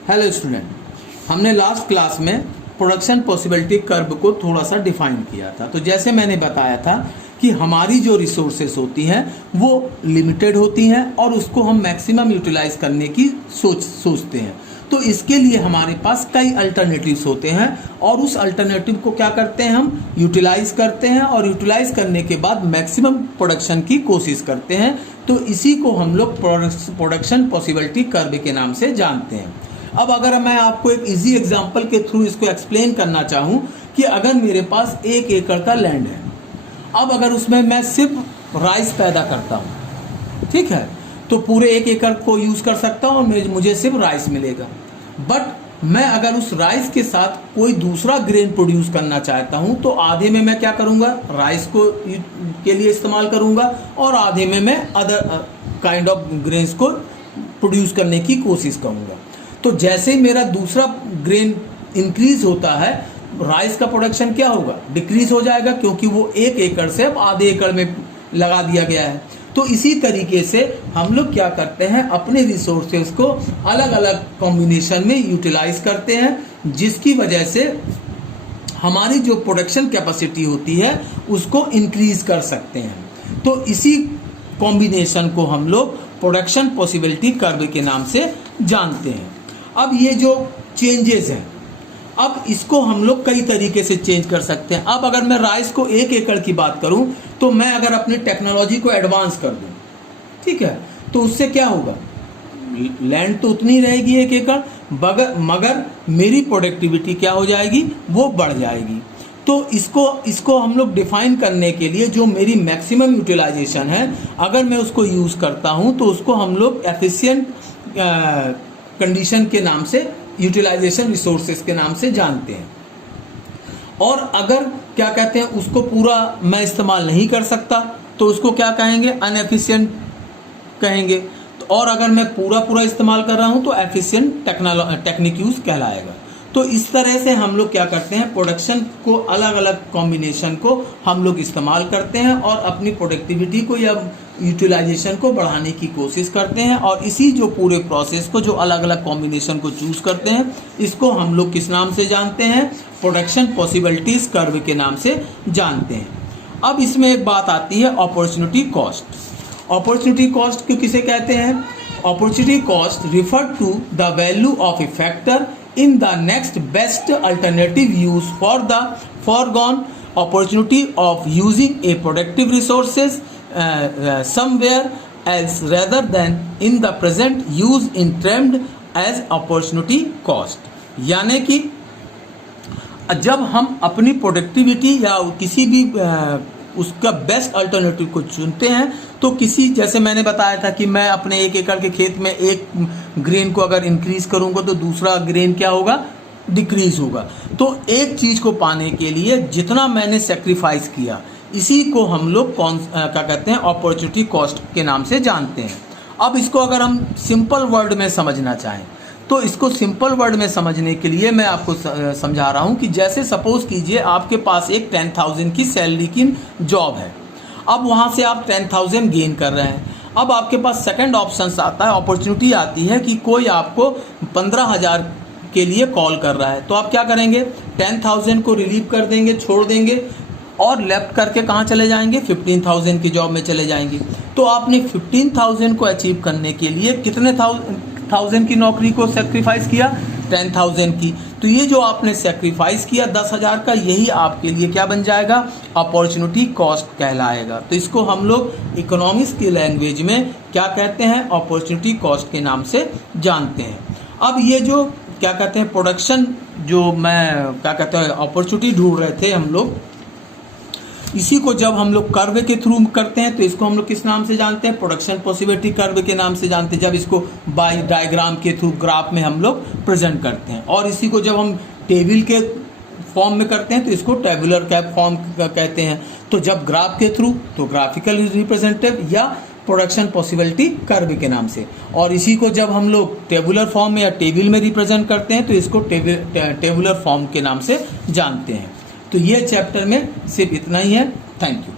Hello student, हमने last class में production possibility curve को थोड़ा सा डिफाइन किया था। तो जैसे मैंने बताया था कि हमारी जो रिसोर्सेस होती हैं वो लिमिटेड होती हैं और उसको हम मैक्सिमम यूटिलाइज करने की सोचते हैं। तो इसके लिए हमारे पास कई अल्टरनेटिव्स होते हैं और उस अल्टरनेटिव को क्या करते हैं, हम यूटिलाइज करते हैं और यूटिलाइज करने के बाद मैक्सिमम प्रोडक्शन की कोशिश करते हैं। तो इसी को हम लोग प्रोडक्शन पॉसिबिलिटी कर्व के नाम से जानते हैं। अब अगर मैं आपको एक इजी एग्जांपल के थ्रू इसको एक्सप्लेन करना चाहूँ कि अगर मेरे पास 1 एकड़ का लैंड है, अब अगर उसमें मैं सिर्फ राइस पैदा करता हूँ, ठीक है, तो पूरे 1 एकड़ को यूज़ कर सकता हूँ और मुझे सिर्फ राइस मिलेगा। बट मैं अगर उस राइस के साथ कोई दूसरा ग्रेन प्रोड्यूस करना चाहता हूँ तो आधे में मैं क्या करूँगा, राइस को के लिए इस्तेमाल करूँगा और आधे में मैं अदर काइंड ऑफ ग्रेन्स को प्रोड्यूस करने की कोशिश करूँगा। तो जैसे ही मेरा दूसरा ग्रेन इंक्रीज होता है, राइस का प्रोडक्शन क्या होगा, डिक्रीज हो जाएगा, क्योंकि वो 1 एकड़ से अब आधे एकड़ में लगा दिया गया है। तो इसी तरीके से हम लोग क्या करते हैं, अपने रिसोर्सेज को अलग अलग कॉम्बिनेशन में यूटिलाइज करते हैं, जिसकी वजह से हमारी जो प्रोडक्शन कैपेसिटी होती है उसको इंक्रीज कर सकते हैं। तो इसी कॉम्बिनेशन को हम लोग प्रोडक्शन पॉसिबिलिटी कर्व के नाम से जानते हैं। अब ये जो चेंजेस हैं, अब इसको हम लोग कई तरीके से चेंज कर सकते हैं। अब अगर मैं राइस को 1 एकड़ की बात करूं तो मैं अगर अपनी टेक्नोलॉजी को एडवांस कर दूं, ठीक है, तो उससे क्या होगा, लैंड तो उतनी रहेगी 1 एकड़, मगर मेरी प्रोडक्टिविटी क्या हो जाएगी, वो बढ़ जाएगी। तो इसको हम लोग डिफाइन करने के लिए जो मेरी मैक्सिमम यूटिलाइजेशन है, अगर मैं उसको यूज़ करता हूं तो उसको हम लोग एफिशिएंट कंडीशन के नाम से, यूटिलाइजेशन रिसोर्सेज के नाम से जानते हैं। और अगर क्या कहते हैं, उसको पूरा मैं इस्तेमाल नहीं कर सकता तो उसको क्या कहेंगे, अनएफिशिएंट कहेंगे। तो और अगर मैं पूरा इस्तेमाल कर रहा हूं तो एफिशिएंट टेक्निक यूज कहलाएगा। तो इस तरह से हम लोग क्या करते हैं, प्रोडक्शन को अलग अलग कॉम्बिनेशन को हम लोग इस्तेमाल करते हैं और अपनी प्रोडक्टिविटी को या यूटिलाइजेशन को बढ़ाने की कोशिश करते हैं। और इसी जो पूरे प्रोसेस को, जो अलग अलग कॉम्बिनेशन को चूज करते हैं, इसको हम लोग किस नाम से जानते हैं, प्रोडक्शन पॉसिबिलिटीज कर्व के नाम से जानते हैं। अब इसमें एक बात आती है अपॉर्चुनिटी कॉस्ट। अपॉर्चुनिटी कॉस्ट क्यों किसे कहते हैं, opportunity cost refer to the value of a factor in the next best alternative use for the foregone opportunity of using a productive resources somewhere else rather than in the present use in termed as opportunity cost। यानी कि जब हम अपनी productivity या किसी भी उसका best alternative को चुनते हैं तो किसी, जैसे मैंने बताया था कि मैं अपने 1 एकड़ के खेत में एक ग्रेन को अगर इंक्रीज करूंगा तो दूसरा ग्रेन क्या होगा, डिक्रीज होगा। तो एक चीज को पाने के लिए जितना मैंने सेक्रीफाइस किया, इसी को हम लोग क्या कहते हैं, अपॉर्चुनिटी कॉस्ट के नाम से जानते हैं। अब इसको अगर हम सिंपल वर्ड में समझना चाहें तो इसको सिंपल वर्ड में समझने के लिए मैं आपको समझा रहा हूं कि जैसे सपोज कीजिए आपके पास एक 10,000 की सैलरी की जॉब है। अब वहां से आप 10,000 गेन कर रहे हैं। अब आपके पास सेकंड ऑप्शन आता है, अपॉर्चुनिटी आती है कि कोई आपको 15,000 के लिए कॉल कर रहा है। तो आप क्या करेंगे, 10,000 को रिलीव कर देंगे, छोड़ देंगे और लेफ्ट करके कहाँ चले जाएंगे, 15,000 की जॉब में चले जाएंगे। तो आपने 15,000 को अचीव करने के लिए कितने 1,000 की नौकरी को सेक्रीफाइस किया, 10,000 की। तो ये जो आपने सेक्रीफाइस किया 10,000 का, यही आपके लिए क्या बन जाएगा, अपॉर्चुनिटी कॉस्ट कहलाएगा। तो इसको हम लोग इकोनॉमिक्स की लैंग्वेज में क्या कहते हैं, अपॉर्चुनिटी कॉस्ट के नाम से जानते हैं। अब ये जो क्या कहते हैं, प्रोडक्शन जो मैं क्या कहते हैं अपॉर्चुनिटी ढूंढ रहे थे हम लोग, इसी को जब हम लोग कर्व के थ्रू करते हैं तो इसको हम लोग किस नाम से जानते हैं, प्रोडक्शन पॉसिबिलिटी कर्व के नाम से जानते हैं। जब इसको बाय डायग्राम के थ्रू ग्राफ में हम लोग प्रेजेंट करते हैं, और इसी को जब हम टेबल के फॉर्म में करते हैं तो इसको टेबुलर कैप फॉर्म कहते हैं। तो जब ग्राफ के थ्रू तो ग्राफिकल रिप्रेजेंटेटिव या प्रोडक्शन पॉसिबिलिटी कर्व के नाम से, और इसी को जब हम लोग टेबुलर फॉर्म या टेबल में रिप्रेजेंट करते हैं तो इसको टेबुलर फॉर्म के नाम से जानते हैं। तो ये चैप्टर में सिर्फ इतना ही है। Thank you.